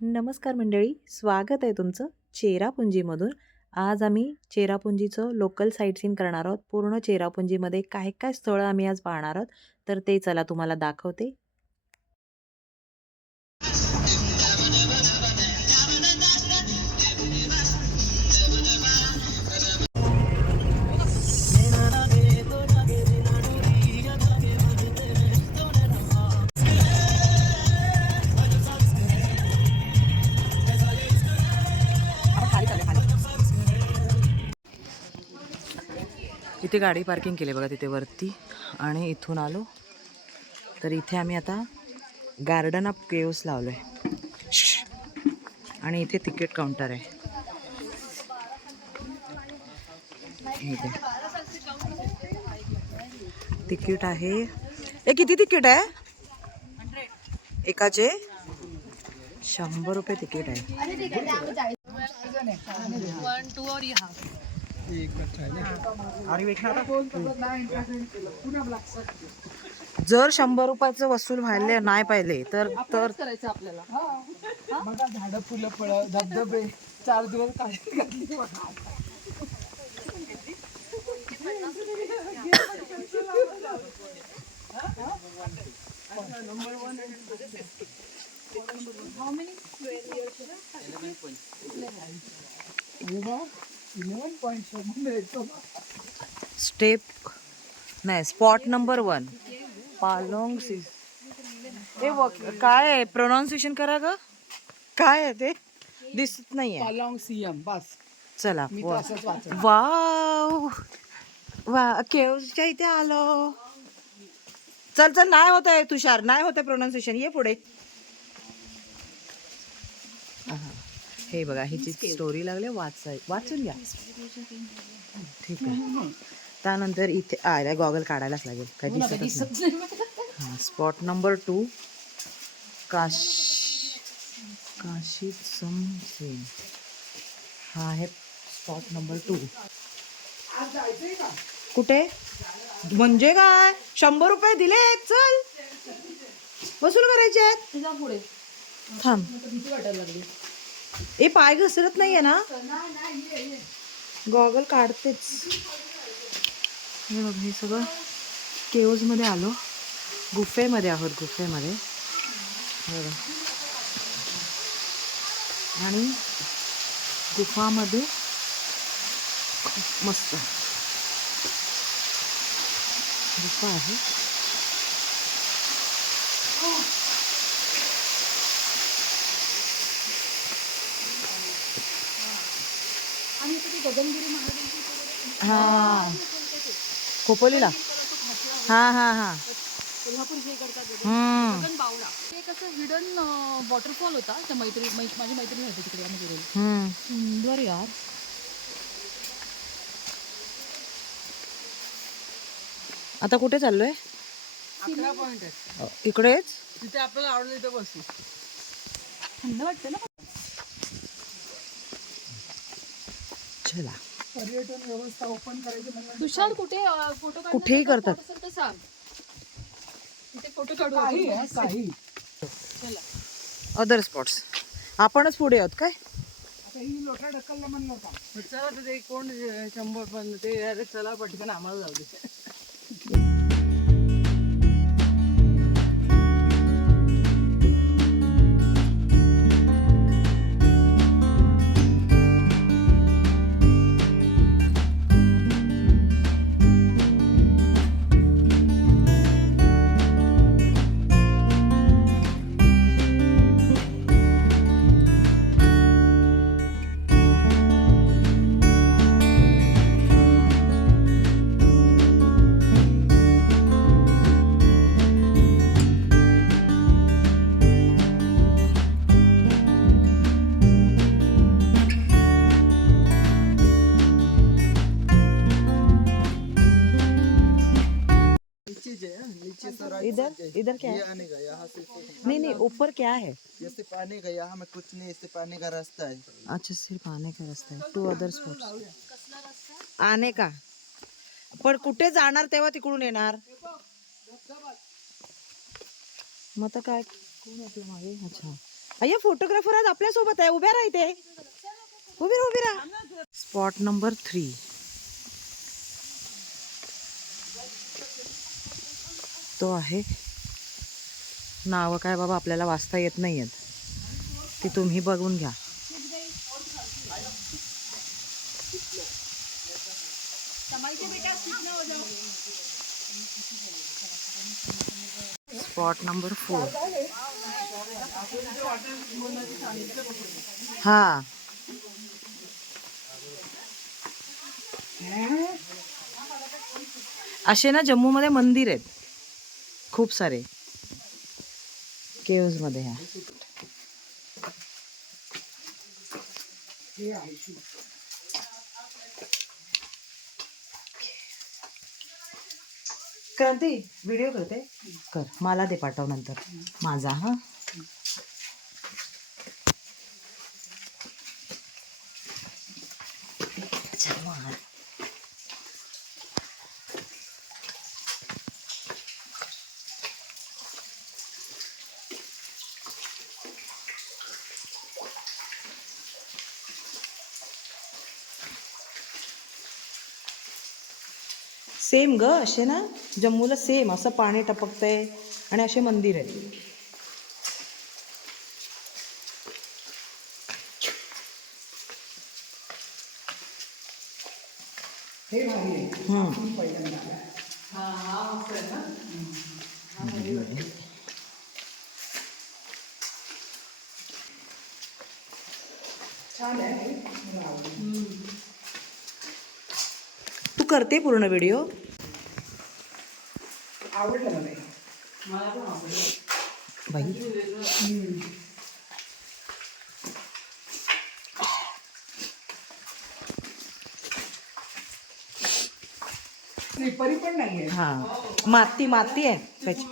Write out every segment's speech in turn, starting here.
नमस्कार मंडळी, स्वागत आहे तुमचं चेरापुंजीमधून. आज आम्ही चेरापुंजीचं लोकल साईट सीन करणार आहोत. पूर्ण चेरापुंजीमध्ये काय काय स्थळं आम्ही आज पाहणार आहोत, तर ते चला तुम्हाला दाखवते. इथे गाडी पार्किंग केली बघा तिथे वरती, आणि इथून आलो तर इथे आम्ही आता गार्डन ऑफ केव्स लावलो आहे आणि इथे तिकीट काउंटर आहे. इथे तिकीट आहे. किती तिकीट आहे? एकाचे 100 रुपये तिकीट आहे. जर 100 रुपयाचं वसूल व्हायला नाही पाहिजे तर करायचं आपल्याला. बघा झाडं, फुलं, फळं, धबधबे 4 दिवस काढली घातली. स्टेप नाही, स्पॉट नंबर 1 पालोंग सीस. हे काय आहे? प्रोनाउन्सिएशन करा ग. काय आहे ते? दिसत नाहीये. पालॉंग सीएम बस. चला. मी तर असंच वाचलं. वाव वा, केव्सच्या इथे आलो. चल चल, नाही होत आहे तुषार, नाही होत आहे प्रोनाउन्सिएशन. ये पुढे. हे बघा, हीची स्टोरी लागले वाचून घ्या. ठीक आहे. त्यानंतर इथे आल्या गॉगल काढायलाच लागेल, काही दिसत नाही. हां, स्पॉट नंबर 2 काशी समसेन. हा आहे स्पॉट नंबर 2. कुठे म्हणजे काय? 100 रुपये दिले, चल वसूल करायचे आहेत. पुढे थांब. भीती वाटायला लागली. ए, पाय घसरत नाहीये ना? गॉगल काढतेच. हे बघ, हे सगळं केव्ज मध्ये आलो. गुफेमध्ये आहोत, गुफेमध्ये. आणि गुफामध्ये खूप मस्त गुफा आहे. आणि ते गगनगिरी महाराजांची हा, खोपोलीला. हा हा हा, कोल्हापूर हे करतात गगन बावडा. ते कसं हिडन वॉटरफॉल होता. त्या माझी मैत्रीण होती तिकडे, आम्ही गेलेलो. सुंदर यार. आता कुठे चाललोय? 11 पॉइंट आहे इकडेच. तिथे आपल्याला आवडलं तिथे बसू. थंड वाटते ना. चला. पर्यटन व्यवस्था ओपन करायची म्हणजे तुषार कुठे फोटो कुठेही करतात. तर सांग, तिथे फोटो काढू. काही चला अदर स्पॉट्स. आपणच पुढे आहोत काय? आता ही लोटा ढकलला म्हणलं होता. चला ते कोण 100 पण ते, अरे चला पटकन आम्हाला जाऊ दे. इधर क्या है? आने का यहाँ से नहीं नहीं, ऊपर क्या है? ये सिर्फ आने का, यहाँ में कुछ नहीं, सिर्फ आने का रास्ता है. अच्छा, सिर्फ आने का रास्ता है. 2 अदर स्पॉट्स. आने का, पण कुठे जाणार तेव्हा तिकडून येणार. मग आता काय, कोण आपल्या मागे? अच्छा, अय्या फोटोग्राफर आज आपल्या सोबत आहे. उभ्या राहा इथे. उभी राहा. Spot number 3. तो आहे, नावं काय बाबा आपल्याला वाचता येत नाही आहेत, ती तुम्ही बघून घ्या. Spot number 4. हा, असे ना जम्मूमध्ये मंदिर आहेत खूप सारे केव्ज मध्ये. ह्या क्रांती व्हिडिओ करते कर, मला दे पाठव नंतर माझा. हा, सेम ग असे ना जम्मूला सेम असं पाणी टपकतंय आणि असे मंदिर आहेत. तू करते पूर्ण व्हिडिओ. आवडलं मला पण आवडलं बाई. स्लिपरी पण नाहीये. हा, माती माती आहे त्याची.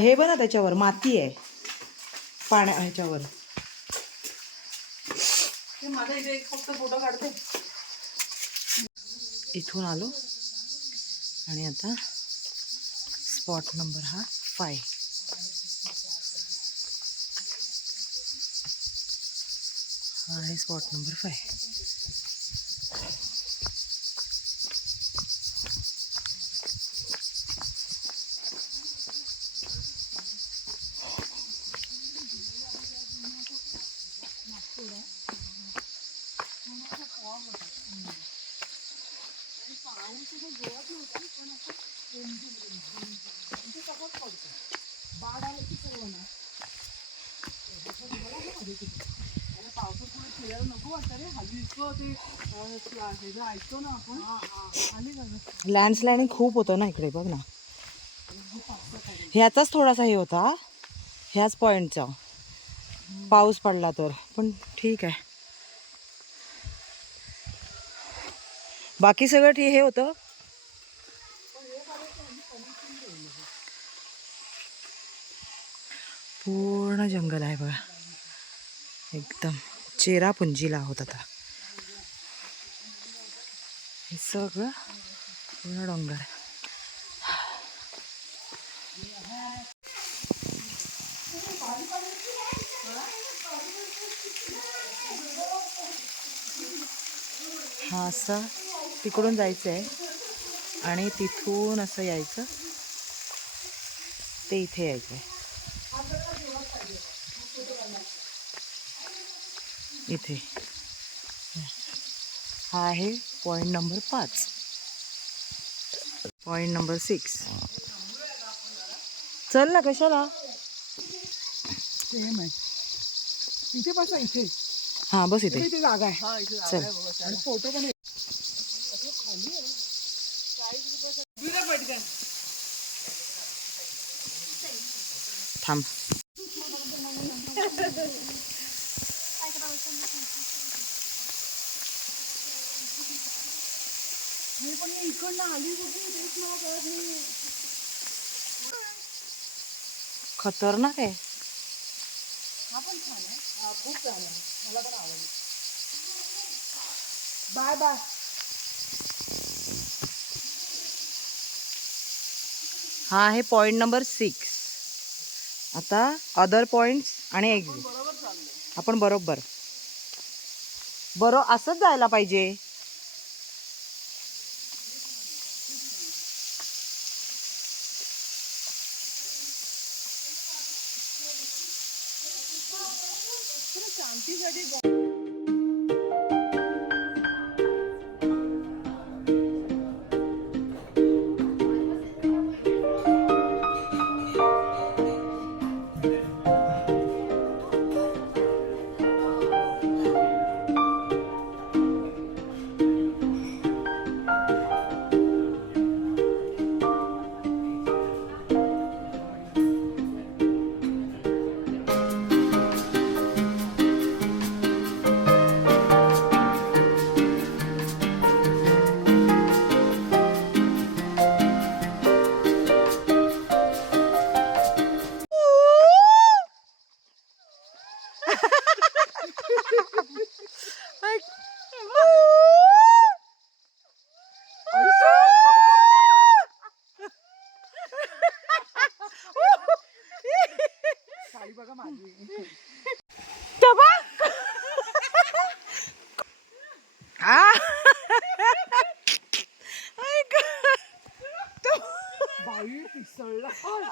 हे बघा त्याच्यावर माती आहे पाण्या ह्याच्यावर. माझा इथे एक फक्त फोटो काढते. इथून आलो आणि आता स्पॉट नंबर हा 5. हा आहे स्पॉट नंबर 5. लँडस्लायडिंग खूप होतं ना इकडे बघ ना. ह्याचाच थोडासा हे होता ह्याच पॉईंटचा, पाऊस पडला तर. पण ठीक आहे, बाकी सगळं ठीक हे होतं. पूर्ण जंगल आहे बघा, एकदम चेरापुंजीला आहोत आता. हे सगळं पूर्ण डोंगर आहे. हा असं तिकडून जायचं आहे आणि तिथून असं यायचं, ते इथे यायचं आहे. इथे हा आहे पॉईंट नंबर 5. Point number 6. चल ना, कशाला. सेम आहे इथे. बसा इथे. हां बस इथे. इथे जागा आहे. चल. आणि फोटो पण थांब. खतरनाक आहे. हा पण छान आहे. हा खूप छान आहे, मला पण आवडलं. Bye bye. हा आहे पॉईंट नंबर 6 आता अदर पॉइंट्स आणि एक्झिट. आपण बरोबर असंच जायला पाहिजे.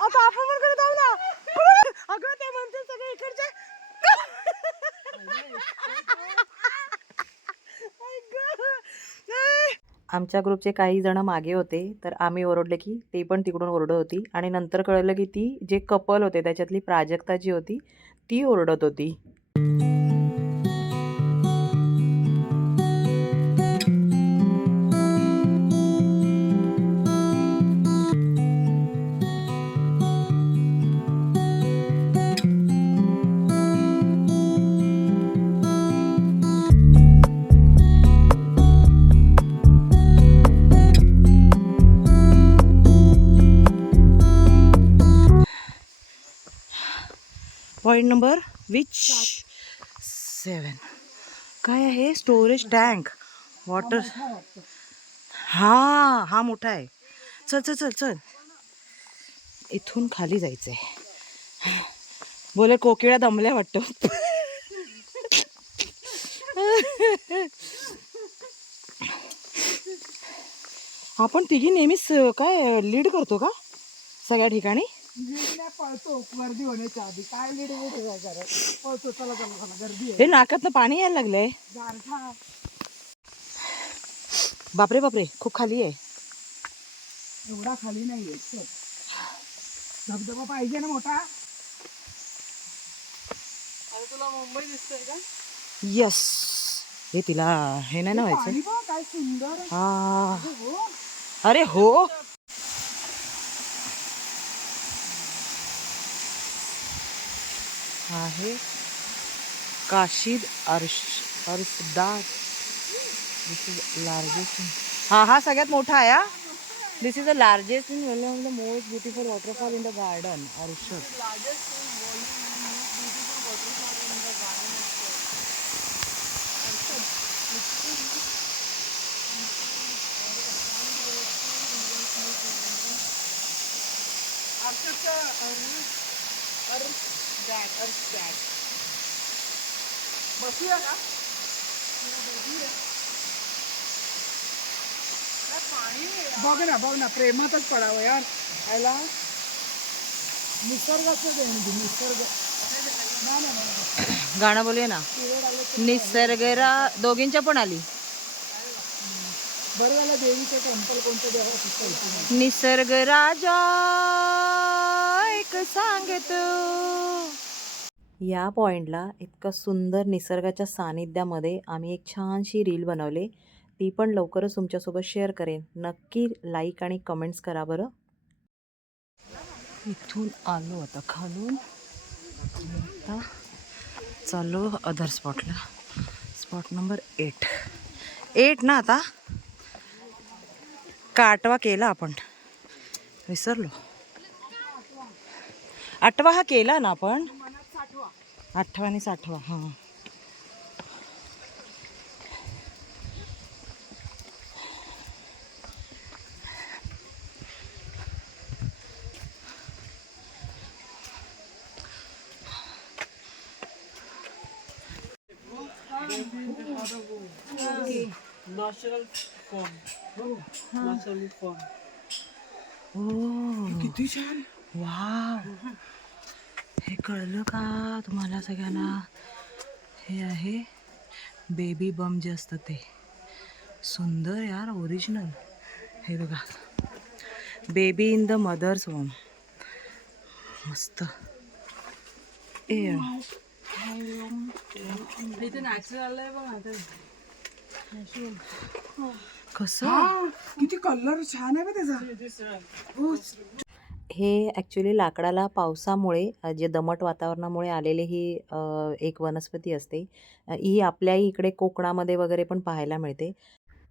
आता आपण पण करत आहो ना. अगं ते म्हणते सगळे इकडचे. आमच्या ग्रुपचे काही जण मागे होते तर आम्ही ओरडले की ते पण तिकडून ओरडत होती आणि नंतर कळलं की ती जे कपल होते त्याच्यातली प्राजक्ता जी होती ती ओरडत होती. पॉइंट नंबर 7 काय आहे? Storage tank water. हा मोठा आहे. चल चल चल चल इथून खाली जायचंय. बोले कोकिळा दमल्या वाटतं. आपण तिघी नेहमीच काय लीड करतो का सगळ्या ठिकाणी? पळतो गर्दी होण्याच्या आधी. काय लीड पळतो. चला चला चला गर्दी आहे. हे नाकातनं पाणी यायला लागलंय. गारठा. बापरे बापरे खूप खाली आहे. एवढा खाली नाहीये. धबधबा पाहिजे ना मोठा. अरे तुला मुंबई दिसतोय का? यस. हे तिला हे नाही ना व्हायचं. पाणी बघ काय सुंदर. हा हो. अरे हो. आहे काशीद अर्शदाद. This is largest. हा सगळ्यात मोठा आहे. This is the largest in one of the most beautiful waterfall in the garden अर्शद. बसूया का? बघ ना प्रेमातच पडावं यार. याला निसर्गाचं देणगी. निसर्ग गाणं बोलूया ना. निसर्गरा दोघींच्या पण आली. बरं झालं देवीचं टेम्पल कोणतं देवाचं. निसर्ग राजा एक सांगतो. या पॉइंटला इतकं सुंदर निसर्गाच्या सानिध्यामध्ये आम्ही एक छानशी रील बनवले. ती पण लवकरच तुमच्यासोबत शेअर करेन. नक्की लाईक आणि कमेंट्स करा बरं. इथून आलो आता खालून. आता चालू अदर स्पॉटला. स्पॉट नंबर 8 ना. आता का 8वा केला आपण? विसरलो. 8वा हा केला ना आपण. 8वा आणि 6वा. हां किती छान. वाव, हे कळलं का तुम्हाला सगळ्यांना? हे आहे बेबी बम जे असतं ते. सुंदर यार, ओरिजिनल. हे बघा, baby in the mother's womb. मस्त. इथे नॅचरल आहे बघ आता. कसं किती कलर छान आहे बघ त्याचा. हो. हे ॲक्च्युली लाकडाला पावसामुळे जे दमट वातावरणामुळे आलेली ही एक वनस्पती असते. ही आपल्याही इकडे कोकणामध्ये वगैरे पण पाहायला मिळते.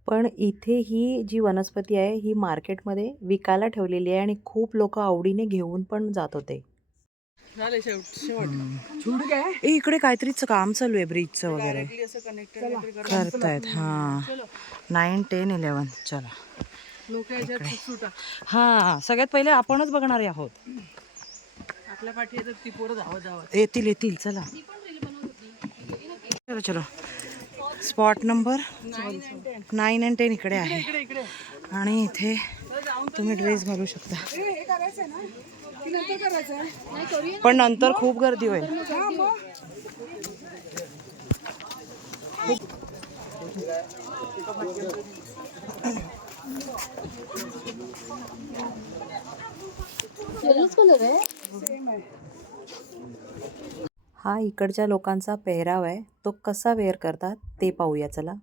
पण इथे ही जी वनस्पती आहे ही मार्केटमध्ये विकायला ठेवलेली आहे आणि खूप लोक आवडीने घेऊन पण जात होते. झाले शेवट. छूट काय ए, इकडे काहीतरीच काम चालू आहे, ब्रिजचं वगैरे असं कनेक्टेड करतायत. हां, 9, 10, 11. चला लोक याच्यात सुटा. हां, सगळ्यात पहिले आपणच बघणारे आहोत. आपल्या पाठी येतात ती पोरं धावत. येतील येतील. चला चलो चलो. स्पॉट नंबर 9 and 10 इकडे आहे. आणि इथे तुम्ही ड्रेस घालू शकता. हे करायचंय ना की नंतर करायचंय? पण नंतर खूप गर्दी होईल. हा मग. हा इकडच्या लोकांचा पेहराव आहे. तो कसा वेअर करतात ते पाहूया चला.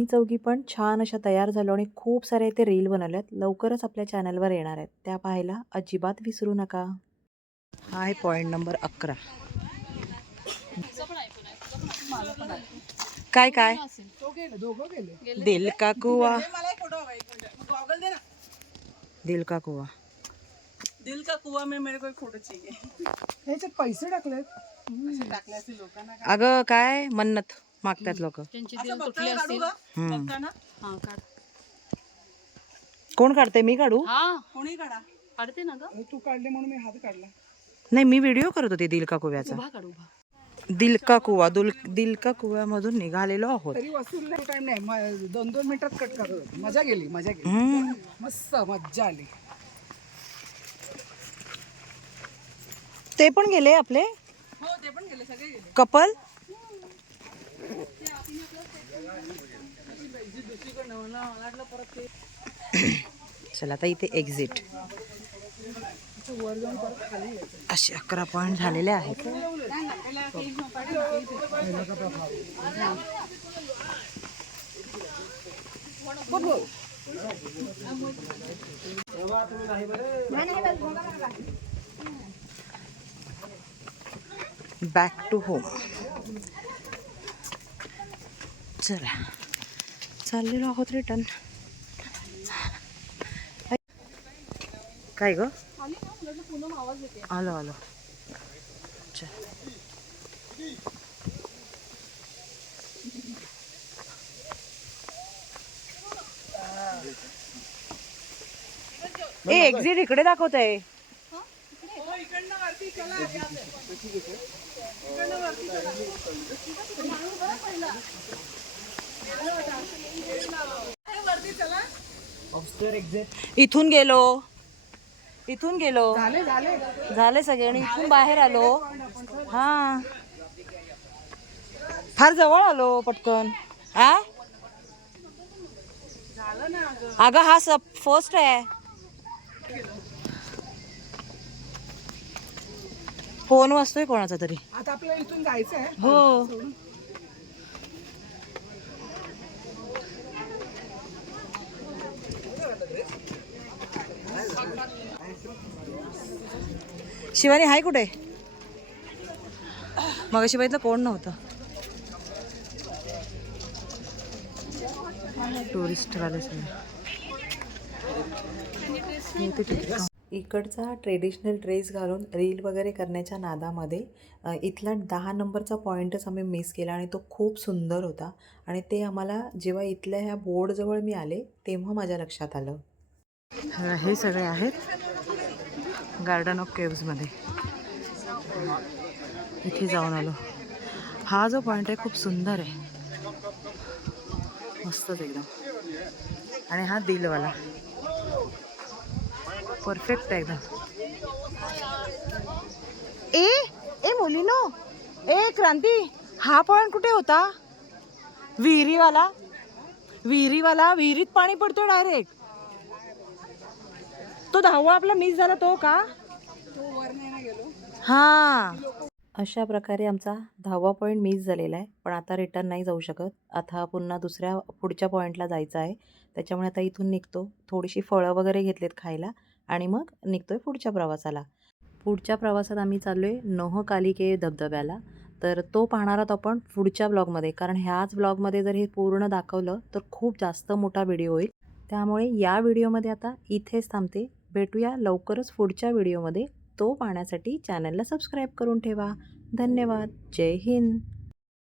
आम्ही चौघी पण छान अशा तयार झालो आणि खूप साऱ्या इथे रील बनवल्यात. लवकरच आपल्या चॅनलवर येणार आहेत, त्या पाहायला अजिबात विसरू नका. हा आहे पॉईंट नंबर 11. काय काय तो गेले, दोघं गेले. दिल का कुआ, दिल का कुआ. दिल का कुआ में मेरे को एक फोटो चाहिए. ह्याच्यात पैसे टाकलेत. टाकले असतील लोकांना. अगं काय मन्नत मागतात लोक. त्यांची दिल तुटली असतील. बघताना हा काढ. कोण काढते? मी काढू? हा कोणी काढा. काढते ना ग. तू काढले म्हणून मी हात काढला. नाही, मी व्हिडिओ करत होते दिल का कुव्याचा. उभा काढ उभा. दिल का कुआ, दिल का कुआ मधून निघालेलो आहोत. तरी वसूल टाइम नाही, 2-2 मिनिटात कट करत होते. मजा गेली. मस्त मज्जा आली. ते पण गेले आपले हो ते पण गेले, सगळे गेले. कपल. चला आता इथे एक्झिट. असे 11 पॉईंट झालेले आहेत. Back to home. चला चाललेलो आहोत रिटर्न. काय ग? आलो आलो. चल. ए एक्झिट इकडे दाखवत आहे. इथून गेलो झाले सगळे आणि इथून बाहेर आलो. हा फार जवळ आलो पटकन. अगं हा सब फर्स्ट आहे. फोन वाजतोय कोणाचा तरी. आता आपल्याला इथून जायचं आहे. हो. शिवानी हाय कुठे? मगाशी बघितलं कोण नव्हतं. टुरिस्ट वाले सगळे. इकडचा ट्रेडिशनल ड्रेस घालून रील वगैरे करण्याच्या नादामध्ये इथला 10 नंबरचा पॉईंटच आम्ही मिस केला आणि तो खूप सुंदर होता. आणि ते आम्हाला जेव्हा इथल्या ह्या बोर्डजवळ मी आले तेव्हा माझ्या लक्षात आलं. हे सगळे आहेत गार्डन ऑफ केव्जमध्ये. इथे जाऊन आलो. हा जो पॉईंट आहे खूप सुंदर आहे, मस्तच एकदम. आणि हा दिलवाला परफेक्ट आहे एकदम. ए मुलीनो, ए क्रांती, हा पॉईंट कुठे होता? विहिरीवाला. विहिरीत पाणी पडतो डायरेक्ट. तो 10वा आपला मिस झाला तो का? हा. अशा प्रकारे आमचा 10वा पॉईंट मिस झालेला आहे. पण आता रिटर्न नाही जाऊ शकत. आता पुन्हा पुढच्या पॉईंटला जायचं आहे. त्याच्यामुळे आता इथून निघतो. थोडीशी फळं वगैरे घेतलेत खायला आणि मग निघतोय पुढच्या प्रवासाला. पुढच्या प्रवासात आम्ही चाललोय नोहकालिके धबधब्याला. तर तो पाहणार आहोत आपण पुढच्या ब्लॉगमध्ये, कारण ह्याच ब्लॉगमध्ये जर हे पूर्ण दाखवलं तर खूप जास्त मोठा व्हिडिओ होईल. त्यामुळे या व्हिडिओमध्ये आता इथेच थांबते. भेटूया लवकरच पुढच्या व्हिडिओमध्ये. तो पाहण्यासाठी चॅनलला सबस्क्राईब करून ठेवा. धन्यवाद. जय हिंद.